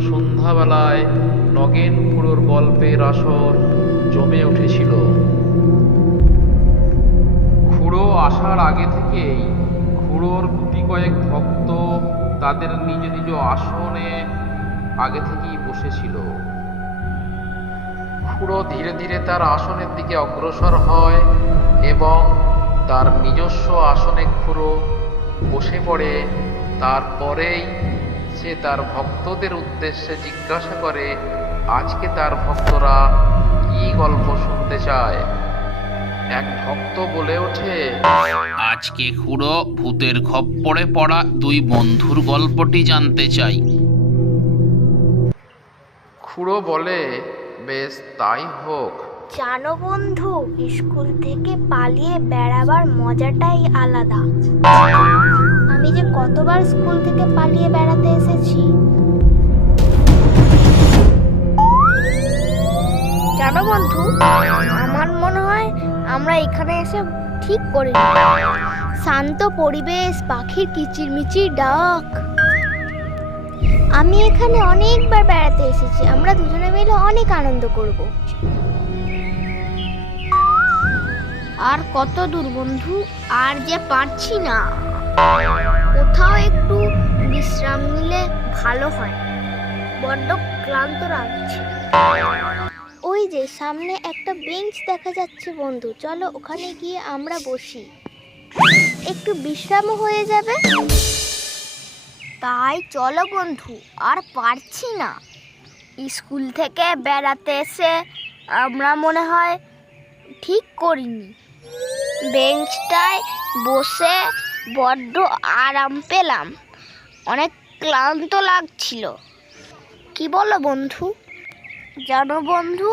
সন্ধ্যাবেলায় নগেন খুড়োর গল্পের আসর জমে উঠেছিল। খুড়ো আসার আগে থেকেই খুড়োর গুটি কয়েক ভক্ত তাদের নিজ নিজ আসনে আগে থেকেই বসেছিল। খুড়ো ধীরে ধীরে তার আসনের দিকে অগ্রসর হয় এবং তার নিজস্ব আসনে খুড়ো বসে পড়ে। তারপরেই সে তার ভক্তদের উদ্দেশ্যে জিজ্ঞাসা করে আজকে তার ভক্তরা কি গল্প শুনতে চায়? এক ভক্ত বলে ওঠে আজকে খুড়ো ভূতের খপ্পরে পড়া দুই বন্ধুর গল্পটি জানতে চাই। খুড়ো বলে বেশ তাই হোক। জানো বন্ধু স্কুল থেকে পালিয়ে বেড়াবার মজাটাই আলাদা। আমি যে কতবার স্কুল থেকে পালিয়ে বেড়াতে এসেছি। জানো বন্ধু? আমার মনে হয় আমরা এখানে এসে ঠিক করি শান্ত পরিবেশ পাখির কিচিরমিচির ডাক। আমি এখানে অনেকবার বেড়াতে এসেছি। আমরা দুজনে মিলে অনেক আনন্দ করব। আর কত দূর বন্ধু? আর যে পারছি না। কোথাও একটু বিশ্রাম নিলে ভালো হয়। বড্ড ক্লান্ত লাগছে। ওই যে, সামনে একটা বেঞ্চ দেখা যাচ্ছে বন্ধু। চলো ওখানে গিয়ে আমরা বসি। একটু বিশ্রামও হয়ে যাবে। তাই চলো বন্ধু, আর পারছি না। স্কুল থেকে বেড়াতে এসে আমরা মনে হয় ঠিক করিনি। বেঞ্চটায় বসে বড্ড আরাম পেলাম। অনেক ক্লান্ত লাগছিল। কি বলো বন্ধু? জানো বন্ধু,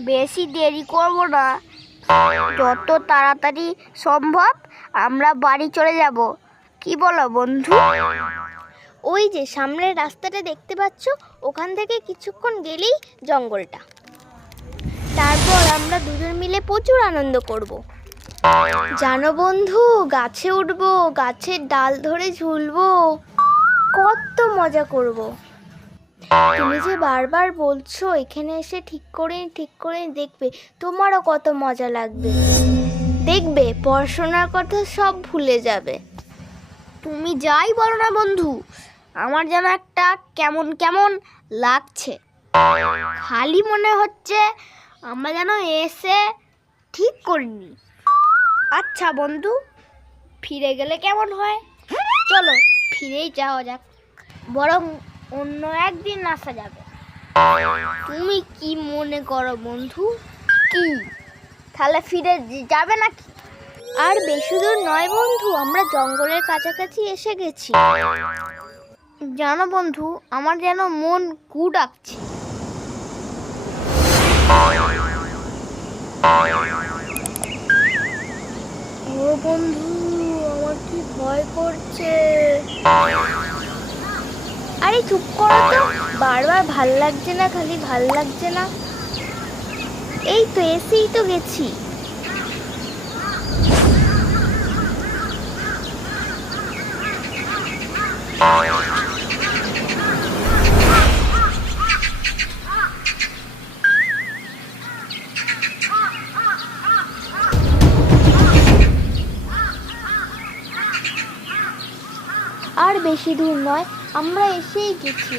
বেশি দেরি করব না। যত তাড়াতাড়ি সম্ভব আমরা বাড়ি চলে যাব। কি বলো বন্ধু? ওই যে সামনের রাস্তাটা দেখতে পাচ্ছ, ওখান থেকে কিছুক্ষণ গেলেই জঙ্গলটা। তারপর আমরা দুজন মিলে প্রচুর আনন্দ করব। জানো বন্ধু, গাছে উঠবো, গাছের ডাল ধরে ঝুলবো। কত মজা করব। তুমি যে বারবার বলছো, এখানে এসে ঠিক করে ঠিক করে দেখবে, তোমারও কত মজা লাগবে। দেখবে, পড়াশোনার কথা সব ভুলে যাবে। তুমি যাই বলো না বন্ধু, আমার যেন একটা কেমন কেমন লাগছে। খালি মনে হচ্ছে, আমরা যেন এসে ঠিক করিনি। আচ্ছা বন্ধু ফিরে গেলে কেমন হয়? চলো ফিরেই যাওয়া যাক। বরং অন্য একদিন আসা যাবে। তুমি কি মনে করো বন্ধু? কি? তাহলে ফিরে যাবে নাকি? আর বেশি দূর নয় বন্ধু আমরা জঙ্গলের কাছাকাছি এসে গেছি। জানো বন্ধু আমার যেন মন কু ডাকছে বন্ধু, আমার কি ভয় করছে? আরে চুপ করো তো, বারবার ভালো লাগছে না, খালি ভালো লাগছে না। এই তো এসেই তো গেছি। আর বেশি দূর নয় আমরা এসেই গেছি।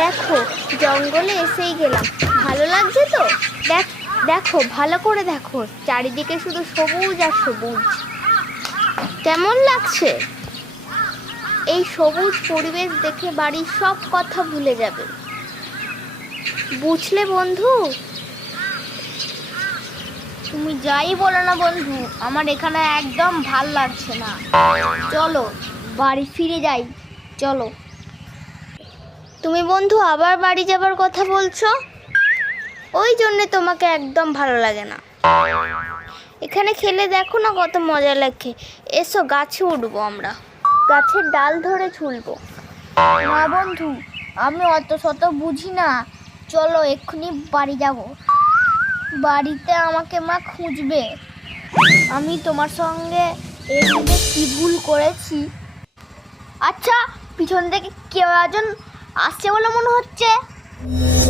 দেখো, জঙ্গলে এসেই গেলাম। ভালো লাগছে তো? দেখ, দেখো, ভালো করে দেখো। চারিদিকে শুধু সবুজ আর সবুজ। কেমন লাগছে? এই সবুজ পরিবেশ দেখে বাড়ির সব কথা ভুলে যাবে। বুঝলে বন্ধু? তুমি যাই বলো না বন্ধু, আমার এখানে একদম ভালো লাগছে না। চলো, বাড়ি ফিরে যাই। চলো। তুমি বন্ধু আবার বাড়ি যাবার কথা বলছো? ওই জন্যে তোমাকে একদম ভালো লাগে না। এখানে খেলে দেখো না কত মজা লাগে এসো গাছে উঠবো আমরা। গাছের ডাল ধরে ঝুলবো। না বন্ধু, আমি অত শত বুঝি না। চলো এক্ষুনি বাড়ি যাব। বাড়িতে আমাকে মা খুঁজবে। আমি তোমার সঙ্গে এদিকে কি ভুল করেছি? আচ্ছা পিছন থেকে কেউ একজন আসছে বলে মনে হচ্ছে।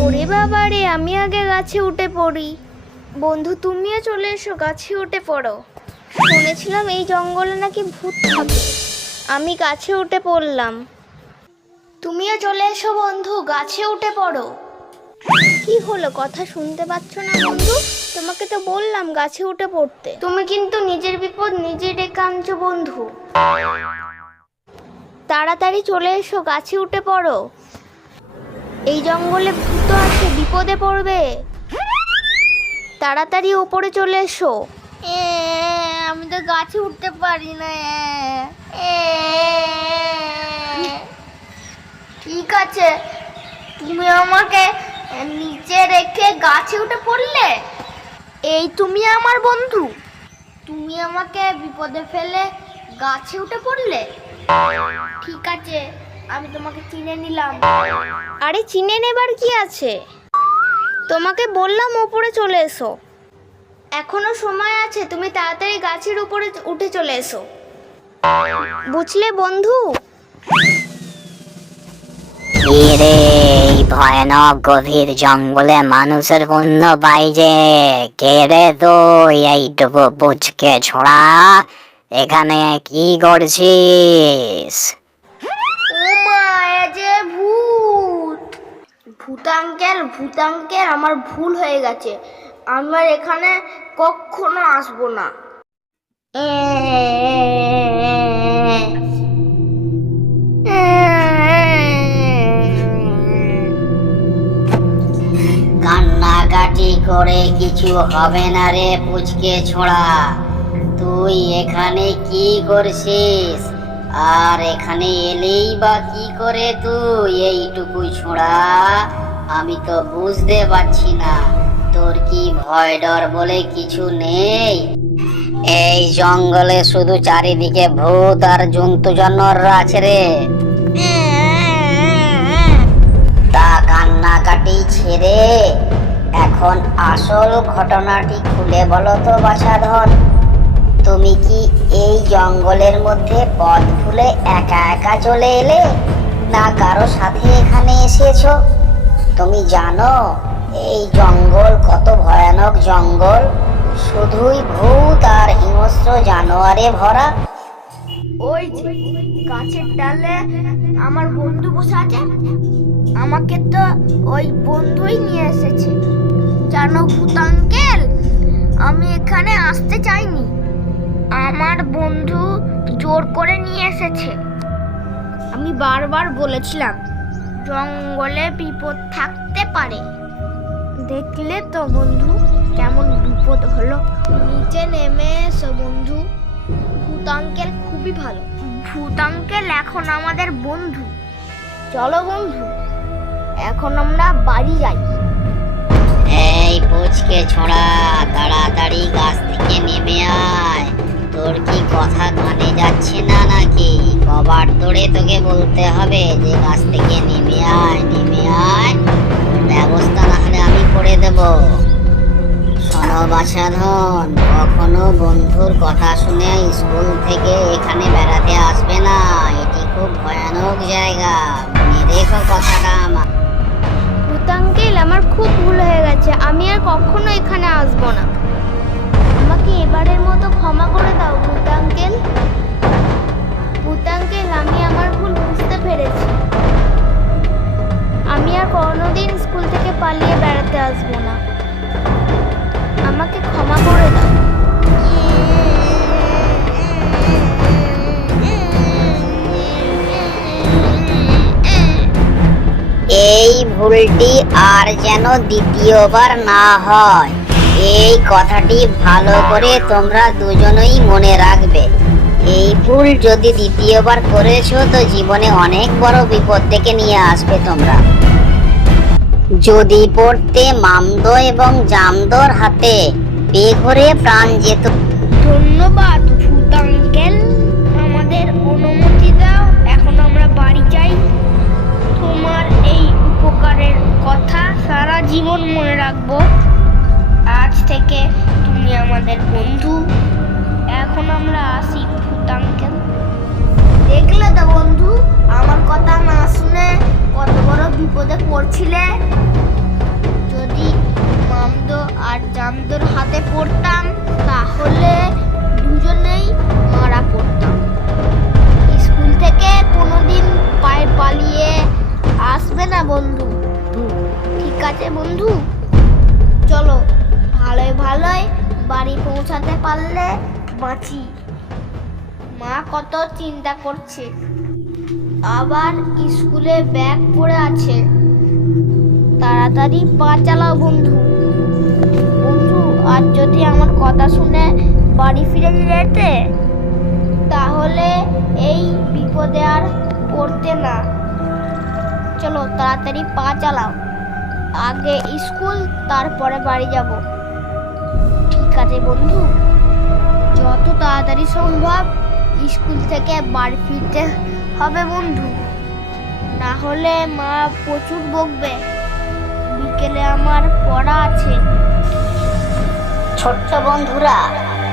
ওরে বাবা রে আমি আগে গাছে উঠে পড়ি। বন্ধু, তুমিও চলে এসো, গাছে উঠে পড়ো। শুনেছিলাম এই জঙ্গলে নাকি ভূত থাকে। আমি গাছে উঠে পড়লাম। তুমিও চলে এসো বন্ধু, গাছে উঠে পড়ো। কি হলো, কথা শুনতে পাচ্ছ না বন্ধু? তোমাকে তো বললাম গাছে উঠে পড়তে। তুমি কিন্তু নিজের বিপদ নিজে ডেকে আনছো বন্ধু। তাড়াতাড়ি চলে এসো, গাছে উঠে পড়ো। এই জঙ্গলে ভূত আছে বিপদে পড়বে। তাড়াতাড়ি ওপরে চলে এসো। আমি তো গাছে উঠতে পারি না ঠিক আছে তুমি আমাকে নিচে রেখে গাছে উঠে পড়লে? এই তুমি আমার বন্ধু। তুমি আমাকে বিপদে ফেলে গাছে উঠে পড়লে? ঠিক আছে আমি তোমাকে চিনে নিলাম। আরে চিনে নেবার কি আছে? তোমাকে বললাম ওপরে চলে এসো। এখনও সময় আছে তুমি তাড়াতাড়ি গাছের উপরে উঠে চলে এসো। বুঝলে বন্ধু? রে এই ভয়ানক গভীর জঙ্গলে মানুষের পুণ্য বাইজে কে রে তুই? এইটুকু বুঝকে ছোড়া এখানে কি করছিস? ভূত আঙ্কেল ভূত আঙ্কেল আমার ভুল হয়ে গেছে। আমার এখানে কখনো আসব না। কান্নাকাটি করে কিছু হবে না রে পুচকে ছোড়া। তুই এখানে কি করছিস? আর এখানে এলেই বা কি করে তুই? এইটুকু ছোড়া। আমি তো বুঝতে পারছি না। তোর কি ভয় ডর বলে কিছু নেই? এই জঙ্গলে শুধু চারিদিকে ভূত আর জন্তু জানোয়াররা আছে রে। তা কান্নাকাটি ছেড়ে এখন আসল ঘটনাটি খুলে বলো তো বাছাধন তুমি কি এই জঙ্গলের মধ্যে পথ ভুলে একা একা চলে এলে? না কারও সাথে এখানে এসেছ? তুমি জানো এই জঙ্গল কত ভয়ানক জঙ্গল। শুধুই ভূত আর হিংস্র জানোয়ারে ভরা। ওই যে গাছের ডালে আমার বন্ধু বসে আছে আমাকে তো ওই বন্ধুই নিয়ে এসেছে। জানো ভূত আঙ্কেল আমি এখানে আসতে চাইনি। আমার বন্ধু জোর করে নিয়ে এসেছে। আমি বারবার বলেছিলাম জঙ্গলে বিপদ থাকতে পারে। দেখলে তো বন্ধু, কেমন বিপদ হলো? নিচে নেমে এসো বন্ধু। ভূত আঙ্কেল খুবই ভালো। ভূত আঙ্কেল, এখন আমাদের বন্ধু। চলো বন্ধু, এখন আমরা বাড়ি যাই। এই পুচকে ছোড়া, তাড়াতাড়ি গাছ থেকে নেমে আয়। তোর কি কথা কানে যাচ্ছে না নাকি? কবার ধরে তোকে বলতে হবে যে গাছ থেকে নেমে আয় নেমে আয়। ব্যবস্থা না হলে আমি করে দেব। শোনো বাছাধন, কখনো বন্ধুর কথা শুনে স্কুল থেকে এখানে বেড়াতে আসবে না। এটি খুব ভয়ানক জায়গা। মনে রেখো কথাটা আমার। ভূত আঙ্কেল, আমার খুব ভুল হয়ে গেছে। আমি আর কখনো এখানে আসব না। আমাকে এবারের মতো ক্ষমা করে দাও, ভূত আঙ্কেল আমি আমার ভুল বুঝতে পেরেছি। আমি আর কোনোদিন স্কুল থেকে পালিয়ে বেড়াতে আসব না। আমাকে ক্ষমা করে দাও। এই ভুলটি আর যেন দ্বিতীয়বার না হয়। এই কথাটি ভালো করে তোমরা দুজনেই মনে রাখবে। এই ভুল যদি দ্বিতীয়বার করেছ, তো জীবনে অনেক বড় বিপদ থেকে নিয়ে আসবে তোমরা। যদি পড়তে মামদো এবং জামদোর হাতে বেঘরে প্রাণ যেত। ধন্যবাদ, ভূত আমাদের অনুমতি দাও, এখন আমরা বাড়ি যাই। তোমার এই উপকারের কথা সারা জীবন মনে রাখব। আজ থেকে তুমি আমাদের বন্ধু। বিপদে পড়ছিলে? যদি মামদো আর জামদোর হাতে পড়তাম, তাহলে দুজনেই মারা পড়তাম। স্কুল থেকে কোনোদিন পায়ে পালিয়ে আসবে না বন্ধু। ঠিক আছে বন্ধু? চলো ভালোই ভালোই বাড়ি পৌঁছাতে পারলে বাঁচি। মা কত চিন্তা করছে। আবার স্কুলে ব্যাগ পড়ে আছে। তাড়াতাড়ি পা চালাও, বন্ধু। বন্ধু, আর যদি আমার কথা শুনে বাড়ি ফিরে যেতে, তাহলে এই বিপদে আর পড়তে না। চলো, তাড়াতাড়ি পা চালাও। আগে স্কুল, তারপরে বাড়ি যাব। ঠিক আছে, বন্ধু। যত তাড়াতাড়ি সম্ভব স্কুল থেকে বাড়ি ফিরতে হবে বন্ধু। না হলে মা প্রচুর বকবে। বিকেলে আমার পড়া আছে। ছোট্ট বন্ধুরা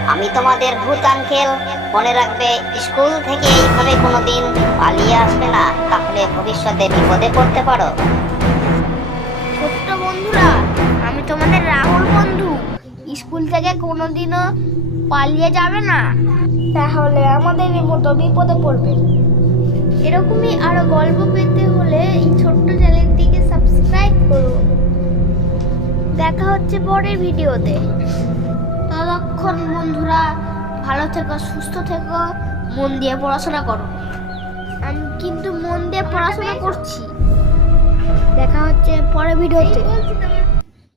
আমি তোমাদের ভূত আঙ্কেল। মনে রাখবে স্কুল থেকে এইভাবে কোনোদিন পালিয়ে আসবে না। তাহলে ভবিষ্যতে বিপদে পড়তে পারো। ছোট্ট বন্ধুরা আমি তোমাদের রাহুল বন্ধু। স্কুল থেকে কোনোদিনও পালিয়ে যাবে না। তাহলে আমাদের মতো বিপদে পড়বে। এরকমই আরও গল্প পেতে হলে এই ছোট্ট চ্যানেলটিকে সাবস্ক্রাইব করুন দেখা হচ্ছে পরের ভিডিওতে। ততক্ষণ বন্ধুরা, ভালো থেকো, সুস্থ থেকো, মন দিয়ে পড়াশোনা করো। আমি কিন্তু মন দিয়ে পড়াশোনা করছি। দেখা হচ্ছে পরের ভিডিওতে।